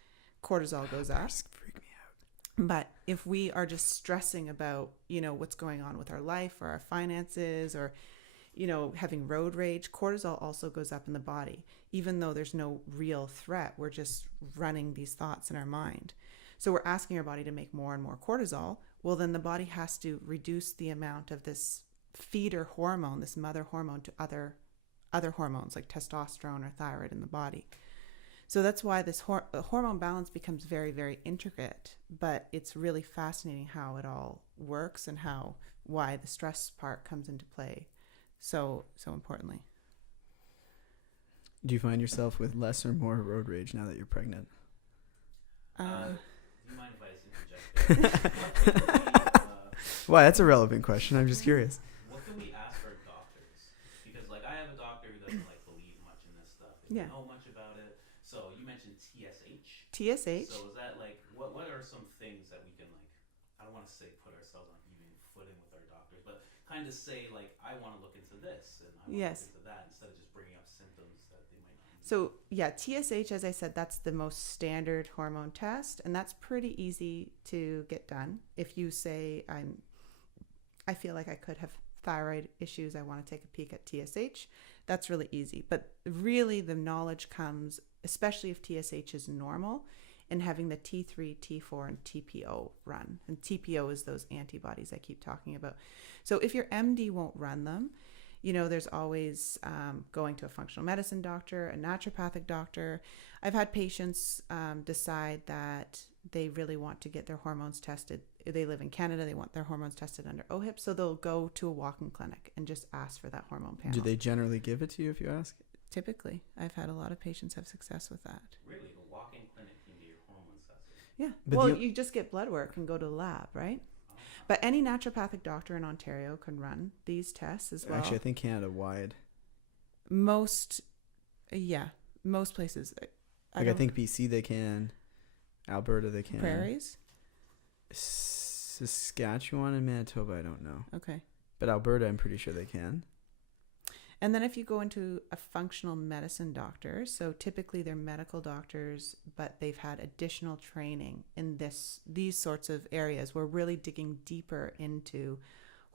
cortisol goes up. Freak me out. But if we are just stressing about, what's going on with our life or our finances or, having road rage, cortisol also goes up in the body. Even though there's no real threat, we're just running these thoughts in our mind. So we're asking our body to make more and more cortisol. Well, then the body has to reduce the amount of this feeder hormone, this mother hormone, to other hormones like testosterone or thyroid in the body. So that's why this hormone balance becomes very, very intricate, but it's really fascinating how it all works and why the stress part comes into play so importantly. Do you find yourself with less or more road rage now that you're pregnant? Do you mind if I interject? Why? That's a relevant question. I'm just curious. What can we ask our doctors? Because I have a doctor who doesn't believe much in this stuff. They don't know much about it. So you mentioned TSH. TSH. So is that what are some things that we can I don't want to say put ourselves on even footing with our doctors, but kind of say I want to look into this and I want to look into that instead of just bringing up symptoms that they might not need. So TSH, as I said, that's the most standard hormone test, and that's pretty easy to get done. If you say I feel like I could have thyroid issues, I want to take a peek at TSH, that's really easy. But really the knowledge comes, especially if TSH is normal, in having the T3, T4, and TPO run. And TPO is those antibodies I keep talking about. So if your MD won't run them, there's always going to a functional medicine doctor, a naturopathic doctor. I've had patients decide that they really want to get their hormones tested. They live in Canada. They want their hormones tested under OHIP. So they'll go to a walk-in clinic and just ask for that hormone panel. Do they generally give it to you if you ask? Typically. I've had a lot of patients have success with that. Really? The walk-in clinic can get your hormones tested? Yeah. But you just get blood work and go to the lab, right? But any naturopathic doctor in Ontario can run these tests as well. Actually, I think Canada-wide. Most places. I think BC they can. Alberta they can. Prairies? Saskatchewan and Manitoba, I don't know. Okay. But Alberta, I'm pretty sure they can. And then if you go into a functional medicine doctor, so typically they're medical doctors, but they've had additional training in these sorts of areas. We're really digging deeper into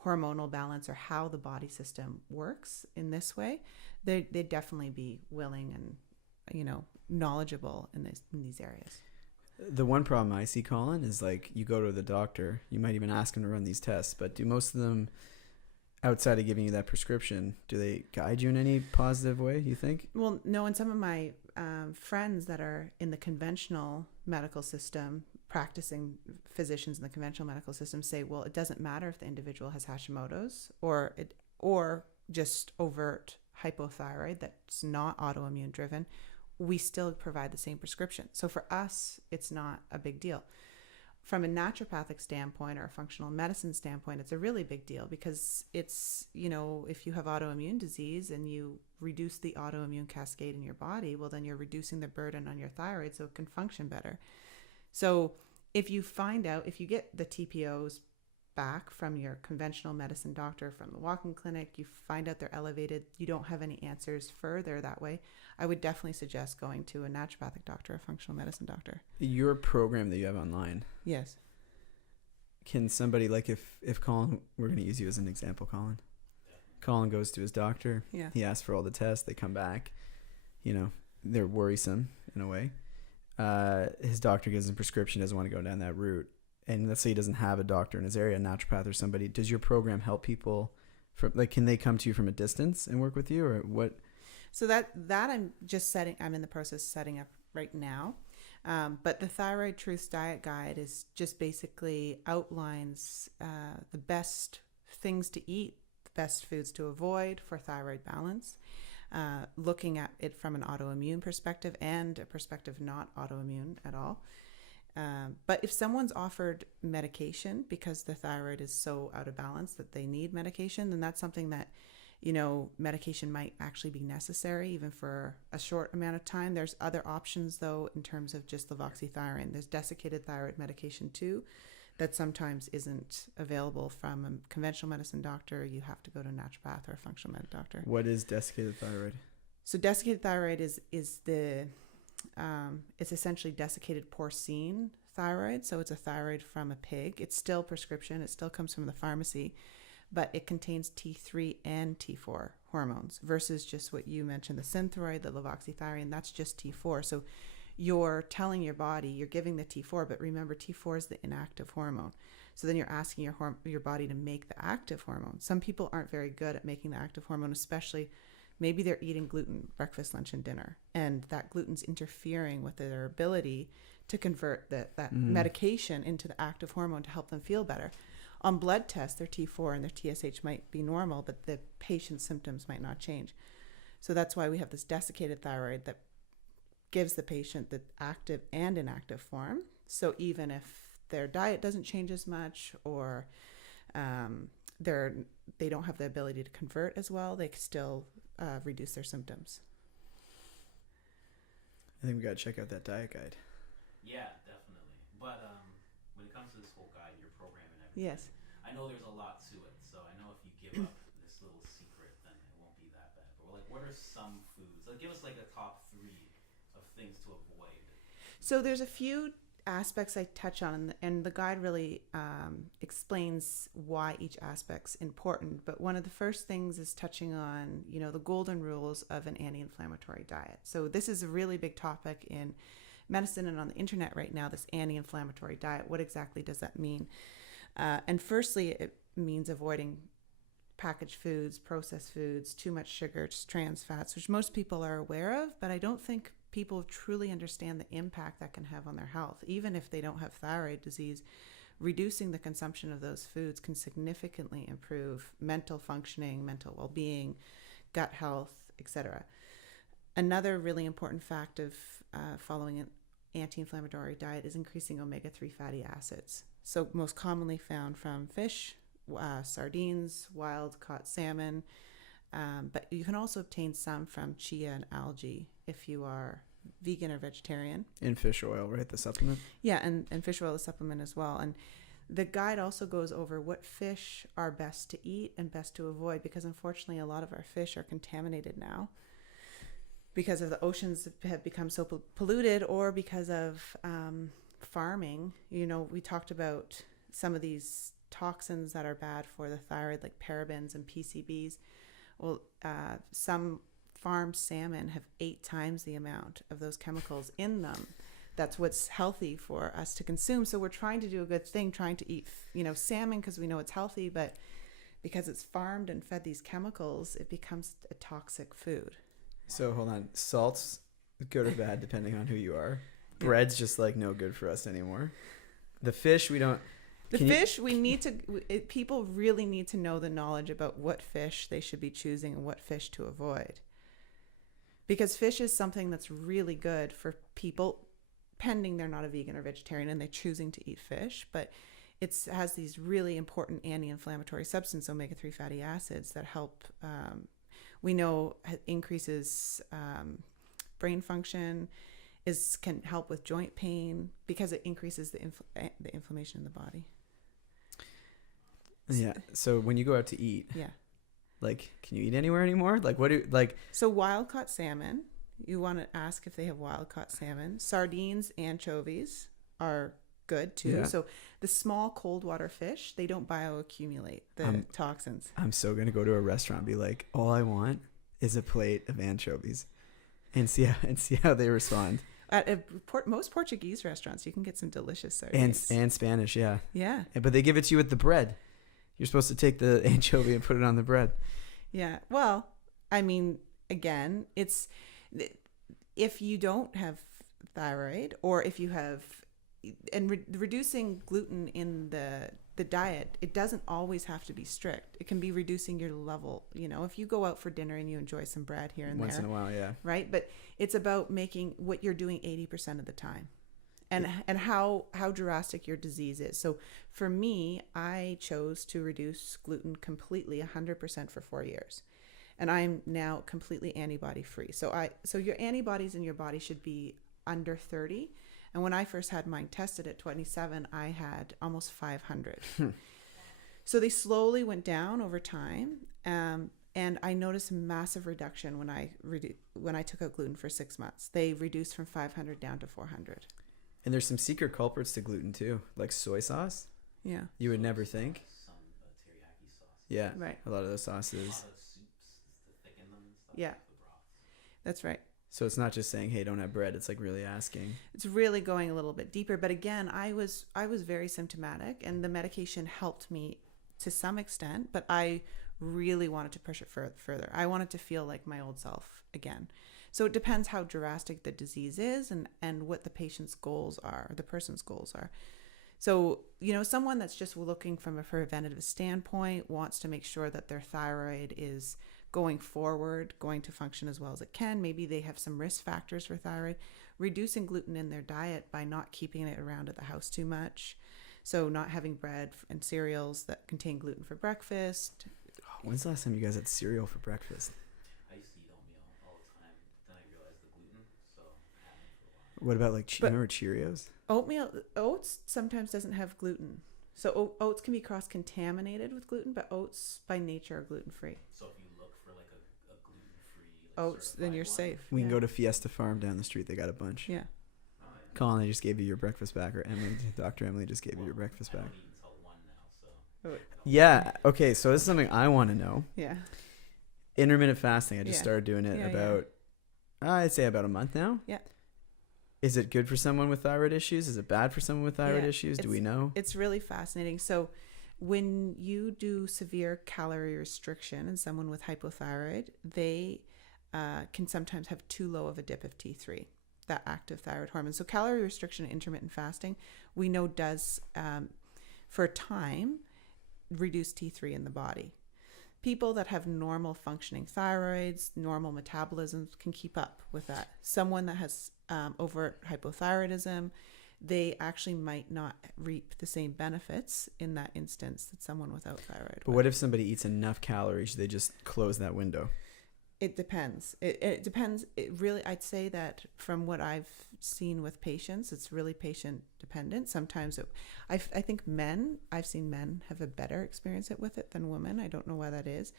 hormonal balance or how the body system works in this way. They'd definitely be willing and, knowledgeable in these areas. The one problem I see, Colin, is like you go to the doctor, you might even ask them to run these tests, but do most of them, outside of giving you that prescription, do they guide you in any positive way, you think? Well, no, and some of my friends that are in the conventional medical system, practicing physicians in the conventional medical system say, well, it doesn't matter if the individual has Hashimoto's or just overt hypothyroid that's not autoimmune driven. We still provide the same prescription. So for us, it's not a big deal. From a naturopathic standpoint or a functional medicine standpoint, it's a really big deal because it's, if you have autoimmune disease and you reduce the autoimmune cascade in your body, well, then you're reducing the burden on your thyroid so it can function better. So if you get the TPOs back from your conventional medicine doctor, from the walk-in clinic, you find out they're elevated, you don't have any answers further that way, I would definitely suggest going to a naturopathic doctor, a functional medicine doctor. Your program that you have online. Yes. Can somebody, like if Colin, we're going to use you as an example, Colin. Colin goes to his doctor. Yeah. He asks for all the tests. They come back. They're worrisome in a way. His doctor gives him a prescription, doesn't want to go down that route. And let's say he doesn't have a doctor in his area, a naturopath or somebody. Does your program help people? Can they come to you from a distance and work with you, or what? So that I'm in the process of setting up right now. But the Thyroid Truths Diet Guide is just basically outlines the best things to eat, the best foods to avoid for thyroid balance, looking at it from an autoimmune perspective and a perspective not autoimmune at all. But if someone's offered medication because the thyroid is so out of balance that they need medication, then that's something that, medication might actually be necessary even for a short amount of time. There's other options though, in terms of just levothyroxine. There's desiccated thyroid medication too, that sometimes isn't available from a conventional medicine doctor. You have to go to a naturopath or a functional med doctor. What is desiccated thyroid? So desiccated thyroid is it's essentially desiccated porcine thyroid. So it's a thyroid from a pig. It's still prescription. It still comes from the pharmacy, but it contains T3 and T4 hormones versus just what you mentioned, the synthroid, the levothyroxine, that's just T4. So you're telling your body, you're giving the T4, but remember T4 is the inactive hormone. So then you're asking your body to make the active hormone. Some people aren't very good at making the active hormone, especially maybe they're eating gluten breakfast, lunch, and dinner, and that gluten's interfering with their ability to convert that medication into the active hormone to help them feel better. On blood tests, their T4 and their TSH might be normal, but the patient's symptoms might not change. So that's why we have this desiccated thyroid that gives the patient the active and inactive form. So even if their diet doesn't change as much, or they don't have the ability to convert as well, they can still reduce their symptoms. I think we got to check out that diet guide. Yeah, definitely. But when it comes to this whole guide, your program and everything, Yes. I know there's a lot to it. So I know if you give up this little secret, then it won't be that bad. But what are some foods? Give us a top 3 of things to avoid. So there's a few aspects I touch on, and the guide really explains why each aspect's important. But one of the first things is touching on, the golden rules of an anti-inflammatory diet. So this is a really big topic in medicine and on the internet right now, this anti-inflammatory diet. What exactly does that mean? And firstly, it means avoiding packaged foods, processed foods, too much sugar, trans fats, which most people are aware of, but I don't think people truly understand the impact that can have on their health. Even if they don't have thyroid disease, reducing the consumption of those foods can significantly improve mental functioning, mental well-being, gut health, etc. Another really important fact of following an anti-inflammatory diet is increasing omega-3 fatty acids. So most commonly found from fish, sardines, wild-caught salmon, but you can also obtain some from chia and algae if you are vegan or vegetarian. In fish oil, right? The supplement? Yeah, and fish oil is a supplement as well. And The guide also goes over what fish are best to eat and best to avoid, because unfortunately a lot of our fish are contaminated now because of the oceans have become so polluted, or because of farming. You know, we talked about some of these toxins that are bad for the thyroid, like parabens and PCBs. Well, some farm salmon have 8 times the amount of those chemicals in them. That's what's healthy for us to consume. So we're trying to do a good thing, trying to eat, salmon because we know it's healthy, but because it's farmed and fed these chemicals, it becomes a toxic food. So hold on, salt's good or bad depending on who you are. Bread's just like no good for us anymore. The fish we don't. We need to. People really need to know the knowledge about what fish they should be choosing and what fish to avoid. Because fish is something that's really good for people, pending they're not a vegan or vegetarian and they're choosing to eat fish, but it has these really important anti-inflammatory substances, omega-3 fatty acids, that help. We know increases brain function, can help with joint pain because it increases the inflammation in the body. Yeah. So when you go out to eat, yeah, like, can you eat anywhere anymore? Like, So wild caught salmon, you want to ask if they have wild caught salmon. Sardines, anchovies are good too. Yeah. So the small cold water fish, they don't bioaccumulate the toxins. I'm so gonna go to a restaurant and be like, all I want is a plate of anchovies, and see how they respond. At most Portuguese restaurants, you can get some delicious sardines. And Spanish, yeah. Yeah. But they give it to you with the bread. You're supposed to take the anchovy and put it on the bread. Yeah. Well, I mean, again, it's if you don't have thyroid, or if you have, and reducing gluten in the diet, it doesn't always have to be strict. It can be reducing your level. If you go out for dinner and you enjoy some bread here and once in a while, yeah. Right? But it's about making what you're doing 80% of the time. And how drastic your disease is. So for me, I chose to reduce gluten completely, 100% for 4 years. And I'm now completely antibody free. So your antibodies in your body should be under 30. And when I first had mine tested at 27, I had almost 500. So they slowly went down over time. And I noticed a massive reduction when I took out gluten for 6 months. They reduced from 500 down to 400. And there's some secret culprits to gluten too, like soy sauce. Yeah. You would never think. Some teriyaki sauce. Yeah. Right. A lot of those sauces. A lot of soups to thicken them and stuff. Yeah. The broths. That's right. So it's not just saying, hey, don't have bread. It's like really asking. It's really going a little bit deeper. But again, I was very symptomatic, and the medication helped me to some extent, but I really wanted to push it further. I wanted to feel like my old self again. So it depends how drastic the disease is and what the patient's goals are, or the person's goals are. So, someone that's just looking from a preventative standpoint wants to make sure that their thyroid is going forward, going to function as well as it can. Maybe they have some risk factors for thyroid. Reducing gluten in their diet by not keeping it around at the house too much. So not having bread and cereals that contain gluten for breakfast. When's the last time you guys had cereal for breakfast? I used to eat oatmeal all the time. Then I realized the gluten, so I haven't for a while. What about like remember Cheerios? Oats sometimes doesn't have gluten. So oats can be cross-contaminated with gluten, but oats by nature are gluten-free. So if you look for like a gluten-free oats, then you're safe. We can go to Fiesta Farm down the street. They got a bunch. Yeah. Colin, they just gave you your breakfast back, or Dr. Emily just gave you your breakfast back. I don't eat until 1 now, so. Yeah. Okay. So this is something I want to know. Yeah. Intermittent fasting. I just started doing it I'd say about a month now. Yeah. Is it good for someone with thyroid issues? Is it bad for someone with thyroid issues? Do we know? It's really fascinating. So when you do severe calorie restriction in someone with hypothyroid, they can sometimes have too low of a dip of T3, that active thyroid hormone. So calorie restriction and intermittent fasting, we know does, for a time, reduce T3 in the body. People that have normal functioning thyroids, normal metabolisms can keep up with that. Someone that has overt hypothyroidism, they actually might not reap the same benefits in that instance that someone without thyroid But would. what if somebody eats enough calories, they just close that window? It depends. It depends. It really, I'd say that from what I've seen with patients, it's really patient dependent. Sometimes I think I've seen men have a better experience with it than women. I don't know why that is.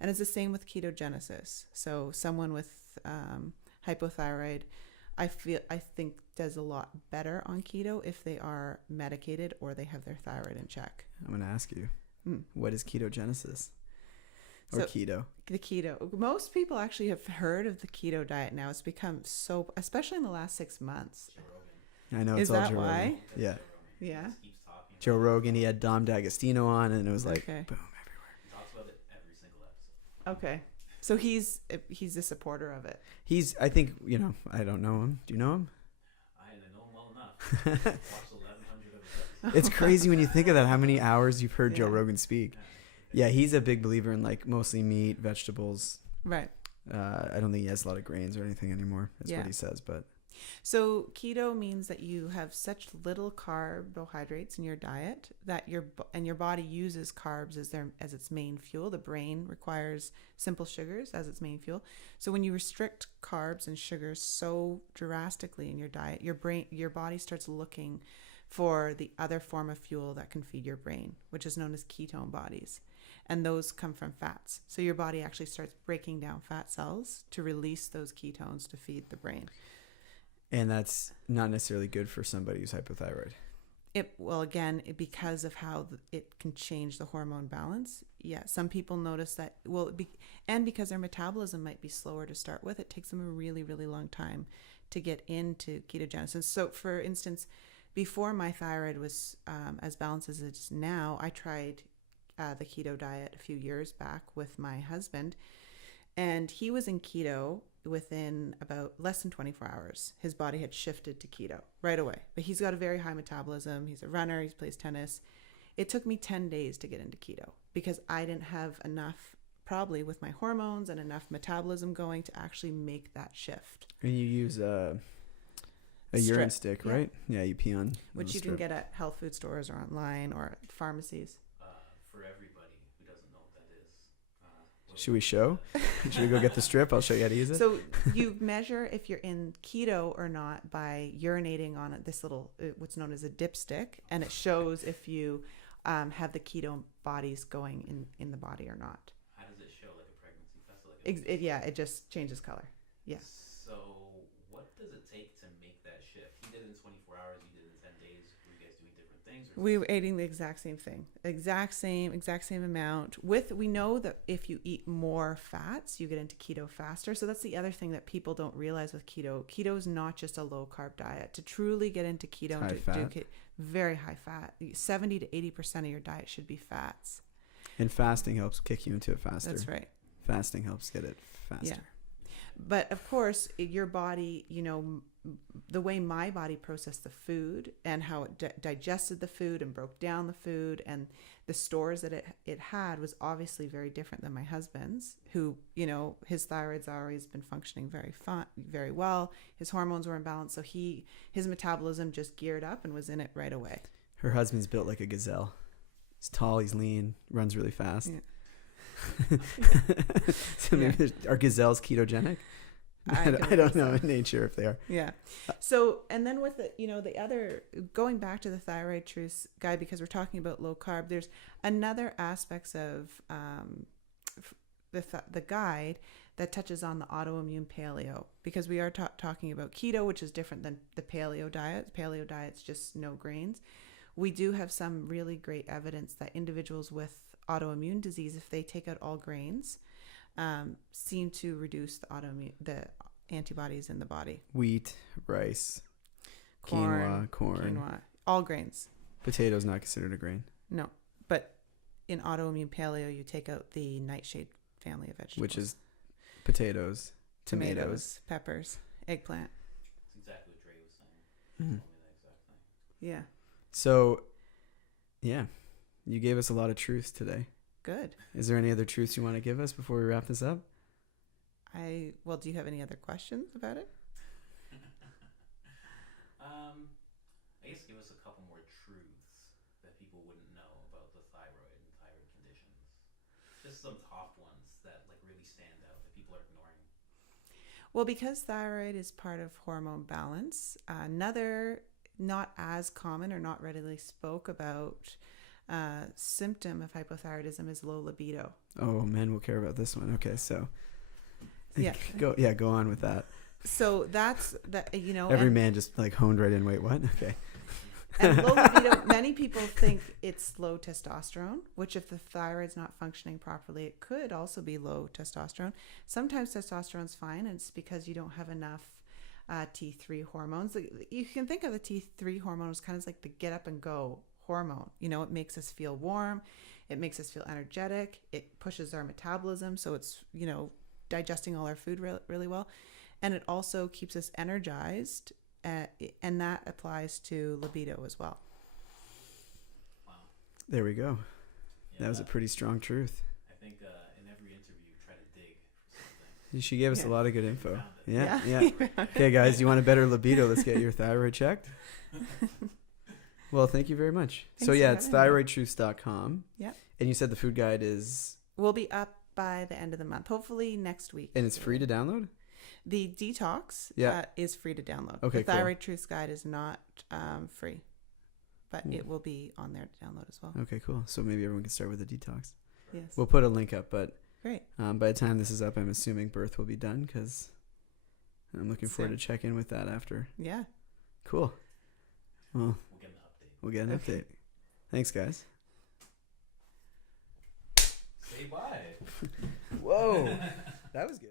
And it's the same with ketogenesis. So someone with hypothyroid, I think does a lot better on keto if they are medicated or they have their thyroid in check. I'm going to ask you, what is ketogenesis? Or So, keto? The keto. Most people actually have heard of the keto diet now. It's become so, especially in the last 6 months. Joe Rogan. I know Is it's all that Joe why? Rogan. Yeah. Joe Rogan. He Yeah. just keeps talking Joe about it. Rogan, he had Dom D'Agostino on, and it was like, Okay. boom, everywhere. He talks about it every single episode. Okay. So he's a supporter of it. He's, I think, I don't know him. Do you know him? I know him well enough. Watched 1,100 of his episodes. It's crazy when you think of that, how many hours you've heard Joe Yeah. Rogan speak. Yeah, he's a big believer in like mostly meat, vegetables. Right. I don't think he has a lot of grains or anything anymore. That's Yeah. what he says. But So keto means that you have such little carbohydrates in your diet that your body uses carbs as its main fuel. The brain requires simple sugars as its main fuel. So when you restrict carbs and sugars so drastically in your diet, your body starts looking for the other form of fuel that can feed your brain, which is known as ketone bodies. And those come from fats. So your body actually starts breaking down fat cells to release those ketones to feed the brain. and that's not necessarily good for somebody who's hypothyroid. Because of how it can change the hormone balance. Yeah, some people notice that. And because their metabolism might be slower to start with, it takes them a really, really long time to get into ketogenesis. So, for instance, before my thyroid was as balanced as it is now, I tried the keto diet a few years back with my husband, and he was in keto within about less than 24 hours. His body had shifted to keto right away, but he's got a very high metabolism. He's a runner. He plays tennis. It took me 10 days to get into keto because I didn't have enough, probably with my hormones and enough metabolism going to actually make that shift. And you use a urine stick, right? Yeah, you pee on. Which you can get at health food stores or online or at pharmacies. For everybody who doesn't know what that is. Should we show? Should we go get the strip? I'll show you how to use it. So you measure if you're in keto or not by urinating on this little, what's known as a dipstick, and it shows if you have the keto bodies going in the body or not. How does it show, like a pregnancy test? It just changes color. Yeah. So what does it take to make that shift? He did it in 24 hours. You did it in 10 days. Were you guys doing different things? We were eating the exact same thing, exact same amount. We know that if you eat more fats, you get into keto faster. So that's the other thing that people don't realize with keto. Keto is not just a low carb diet. To truly get into keto, very high fat. 70 to 80% of your diet should be fats. And fasting helps kick you into it faster. That's right. Fasting helps get it faster. Yeah. But of course, your body, the way my body processed the food and how it digested the food and broke down the food and the stores that it had was obviously very different than my husband's, who, his thyroid's always been functioning very well. His hormones were in balance. So his metabolism just geared up and was in it right away. Her husband's built like a gazelle. He's tall, he's lean, runs really fast. Yeah. So maybe are gazelles ketogenic? I don't know in nature if they are. Yeah. So, and then with the other, going back to the thyroid truths guide, because we're talking about low carb, there's another aspects of the guide that touches on the autoimmune paleo, because we are talking about keto, which is different than the paleo diet. Paleo diet's just no grains. We do have some really great evidence that individuals with autoimmune disease, if they take out all grains, seem to reduce the antibodies in the body. Wheat, rice, quinoa, corn. All grains. Potatoes not considered a grain. No, but in autoimmune paleo, you take out the nightshade family of vegetables, which is potatoes, tomatoes, peppers, eggplant. That's exactly what Dre was saying. He told me that exact thing. Yeah. So, yeah, you gave us a lot of truths today. Good. Is there any other truths you want to give us before we wrap this up? Do you have any other questions about it? I guess give us a couple more truths that people wouldn't know about the thyroid and thyroid conditions. Just some top ones that like really stand out that people are ignoring? Well, because thyroid is part of hormone balance, another not as common or not readily spoke about symptom of hypothyroidism is low libido. Oh, men will care about this one. Okay, so Yeah. Go on with that. So that's that. Every man just like honed right in. Wait, what? Okay. And low libido, many people think it's low testosterone, which if the thyroid's not functioning properly, it could also be low testosterone. Sometimes testosterone's fine, and it's because you don't have enough T3 hormones. You can think of the T3 hormone as kind of like the get up and go hormone. It makes us feel warm. It makes us feel energetic. It pushes our metabolism, so it's, digesting all our food really well. And it also keeps us energized. And that applies to libido as well. Wow. There we go. Yeah, That was a pretty strong truth. I think in every interview, try to dig for something. She gave us a lot of good info. Found it. Yeah. Okay, guys, you want a better libido? Let's get your thyroid checked. Well, thank you very much. Thanks So yeah, for it's having me. thyroidtruths.com. Yeah. And you said the food guide is... We'll be up by the end of the month, hopefully next week. And it's free to download? The detox is free to download. Okay, the cool. Thyroid Truths Guide is not free, but it will be on there to download as well. Okay, cool. So maybe everyone can start with the detox. Yes. We'll put a link up, but Great. by the time this is up, I'm assuming birth will be done because I'm looking forward to check in with that after. Yeah. Cool. Well, We'll get an update. update. Thanks, guys. Say bye. Whoa. That was good.